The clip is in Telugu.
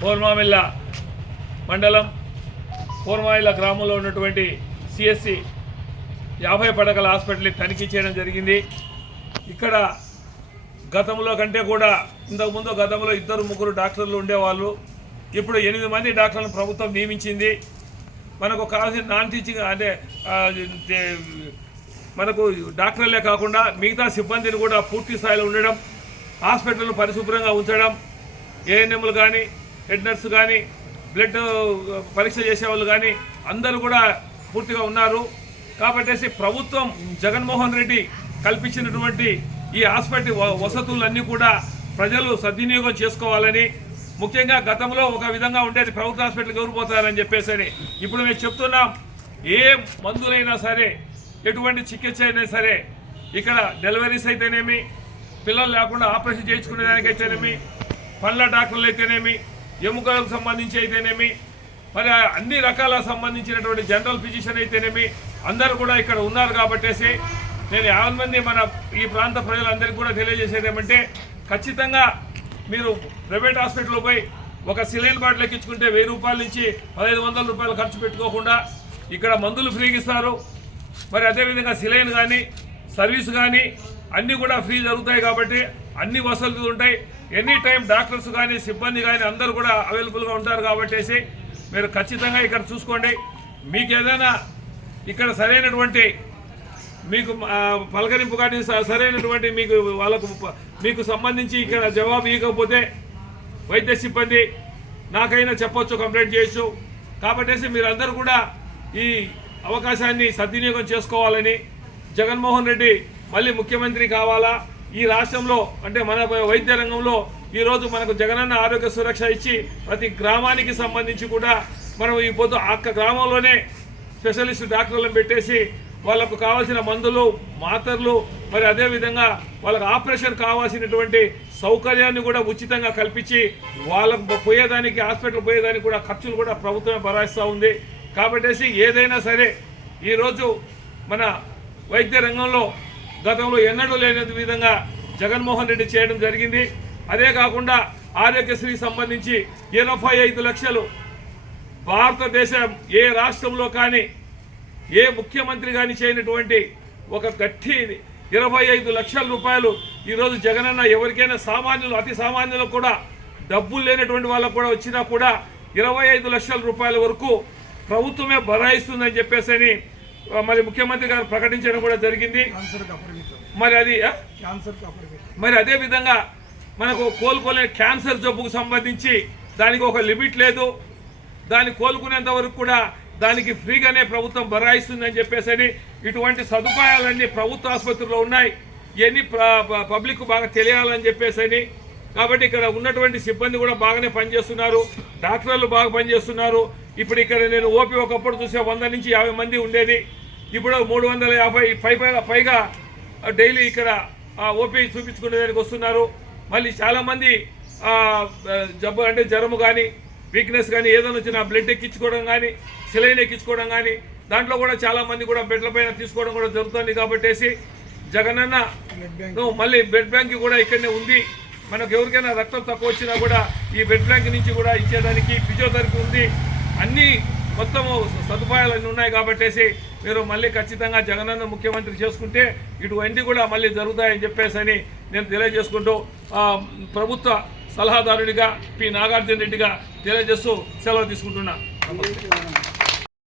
పూర్మామిల్ల మండలం పూర్మామిల్ల గ్రామంలో ఉన్నటువంటి సిఎస్సి యాభై పడకల హాస్పిటల్ని తనిఖీ చేయడం జరిగింది. ఇక్కడ గతంలో కంటే కూడా ఇంతకుముందు గతంలో ఇద్దరు ముగ్గురు డాక్టర్లు ఉండేవాళ్ళు. ఇప్పుడు ఎనిమిది మంది డాక్టర్లను ప్రభుత్వం నియమించింది. మనకు కావాల్సిన నాన్ టీచింగ్ అంటే మనకు డాక్టర్లే కాకుండా మిగతా సిబ్బందిని కూడా పూర్తి స్థాయిలో ఉండడం హాస్పిటల్ పరిశుభ్రంగా ఉంచడం ఏఎన్ఎంలు కానీ హెడ్నర్స్ కానీ బ్లడ్ పరీక్ష చేసేవాళ్ళు కానీ అందరూ కూడా పూర్తిగా ఉన్నారు. కాబట్టేసి ప్రభుత్వం జగన్మోహన్ రెడ్డి కల్పించినటువంటి ఈ హాస్పిటల్ వ- వసతులన్నీ కూడా ప్రజలు సద్వినియోగం చేసుకోవాలని ముఖ్యంగా గతంలో ఒక విధంగా ఉండేది ప్రభుత్వ హాస్పిటల్కి ఎవరు పోతారని చెప్పేసి ఇప్పుడు మేము చెప్తున్నాం ఏ మందులైనా సరే ఎటువంటి చికిత్స అయినా సరే ఇక్కడ డెలివరీస్ అయితేనేమి పిల్లలు లేకుండా ఆపరేషన్ చేయించుకునే దానికైతేనేమి పళ్ళ పండ్ల డాక్టర్లు అయితేనేమి ఎముకలకు సంబంధించి అయితేనేమి మరి అన్ని రకాల సంబంధించినటువంటి జనరల్ ఫిజిషియన్ అయితేనేమి అందరూ కూడా ఇక్కడ ఉన్నారు కాబట్టేసి నేను యాభై మంది మన ఈ ప్రాంత ప్రజలందరికీ కూడా తెలియజేసేది ఏమంటే ఖచ్చితంగా మీరు ప్రైవేట్ హాస్పిటల్లో పోయి ఒక సిలైన్ బాటిల్ ఎక్కించుకుంటే వెయ్యి రూపాయల నుంచి పదహైదు వందల రూపాయలు ఖర్చు పెట్టుకోకుండా ఇక్కడ మందులు ఫ్రీగా ఇస్తారు. మరి అదేవిధంగా సిలైన్ కానీ సర్వీస్ కానీ అన్నీ కూడా ఫ్రీ జరుగుతాయి కాబట్టి అన్ని వసతులు ఉంటాయి. ఎనీ టైం డాక్టర్స్ కానీ సిబ్బంది కానీ అందరూ కూడా అవైలబుల్గా ఉంటారు కాబట్టి మీరు ఖచ్చితంగా ఇక్కడ చూసుకోండి. మీకు ఏదైనా ఇక్కడ సరైనటువంటి మీకు పలకరింపు కానీ స- సరైనటువంటి మీకు వాళ్ళకు మీకు సంబంధించి ఇక్కడ జవాబు ఇవ్వకపోతే వైద్య సిబ్బంది నాకైనా చెప్పొచ్చు కంప్లైంట్ చేయొచ్చు. కాబట్టి మీరందరూ కూడా ఈ అవకాశాన్ని సద్వినియోగం చేసుకోవాలని జగన్మోహన్ రెడ్డి మళ్ళీ ముఖ్యమంత్రి కావాలా? ఈ రాష్ట్రంలో అంటే మన వైద్య రంగంలో ఈరోజు మనకు జగనన్న ఆరోగ్య సురక్ష ఇచ్చి ప్రతి గ్రామానికి సంబంధించి కూడా మనం ఈ పొద్దు అక్క గ్రామంలోనే స్పెషలిస్ట్ డాక్టర్లను పెట్టేసి వాళ్ళకు కావాల్సిన మందులు మాత్రలు మరి అదేవిధంగా వాళ్ళకు ఆపరేషన్ కావాల్సినటువంటి సౌకర్యాన్ని కూడా ఉచితంగా కల్పించి వాళ్ళకు పోయేదానికి హాస్పిటల్ పోయేదానికి కూడా ఖర్చులు కూడా ప్రభుత్వమే భరాయిస్తూ ఉంది. కాబట్టేసి ఏదైనా సరే ఈరోజు మన వైద్య రంగంలో గతంలో ఎన్నడూ లేని విధంగా జగన్మోహన్ రెడ్డి చేయడం జరిగింది. అదే కాకుండా ఆరోగ్యశ్రీ సంబంధించి ఎనభై ఐదు లక్షలు భారతదేశం ఏ రాష్ట్రంలో కానీ ఏ ముఖ్యమంత్రి కానీ చేయనటువంటి ఒక గట్టి ఇరవై ఐదు లక్షల రూపాయలు ఈరోజు జగనన్న ఎవరికైనా సామాన్యులు అతి సామాన్యులకు కూడా డబ్బులు లేనటువంటి వాళ్ళకు కూడా వచ్చినా కూడా ఇరవై ఐదు లక్షల రూపాయల వరకు ప్రభుత్వమే బరాయిస్తుందని చెప్పేసి అని మరి ముఖ్యమంత్రి గారు ప్రకటించడం కూడా జరిగింది. మరి అది అపరిమితం మరి అదే విధంగా మనకు కోలుకోలేని క్యాన్సర్ జబ్బుకు సంబంధించి దానికి ఒక లిమిట్ లేదు. దాన్ని కోలుకునేంత వరకు కూడా దానికి ఫ్రీగానే ప్రభుత్వం భరాయిస్తుందని చెప్పేసి అని ఇటువంటి సదుపాయాలన్నీ ప్రభుత్వ ఆసుపత్రుల్లో ఉన్నాయి. ఇవన్నీ పబ్లిక్ బాగా తెలియాలని చెప్పేసి అని కాబట్టి ఇక్కడ ఉన్నటువంటి సిబ్బంది కూడా బాగానే పనిచేస్తున్నారు. డాక్టర్లు బాగా పనిచేస్తున్నారు. ఇప్పుడు ఇక్కడ నేను ఓపీ ఒకప్పుడు చూసే వంద నుంచి యాభై మంది ఉండేది. ఇప్పుడు మూడు వందల యాభై పై పైగా డైలీ ఇక్కడ ఓపీ చూపించుకునేదానికి వస్తున్నారు. మళ్ళీ చాలామంది జబ్బు అంటే జ్వరము కానీ వీక్నెస్ కానీ ఏదైనా వచ్చినా బ్లడ్ ఎక్కించుకోవడం కానీ సిలైన్ ఎక్కించుకోవడం కానీ దాంట్లో కూడా చాలామంది కూడా బెడ్ల పైన తీసుకోవడం కూడా జరుగుతుంది కాబట్టేసి జగనన్న మళ్ళీ బెడ్ బ్యాంక్ కూడా ఇక్కడనే ఉంది. మనకు ఎవరికైనా రక్తం తక్కువ వచ్చినా కూడా ఈ బెడ్ బ్యాంక్ నుంచి కూడా ఇచ్చేదానికి ఫిజియోథెరపీ ఉంది. అన్ని మొత్తము సదుపాయాలన్నీ ఉన్నాయి కాబట్టేసి మీరు మళ్ళీ ఖచ్చితంగా జగనన్న ముఖ్యమంత్రి చేసుకుంటే ఇటువన్నీ కూడా మళ్ళీ జరుగుతాయని చెప్పేసి అని నేను తెలియజేసుకుంటూ ప్రభుత్వ సలహాదారుడిగా పి. నాగార్జున రెడ్డిగా తెలియజేస్తూ సెలవు తీసుకుంటున్నా.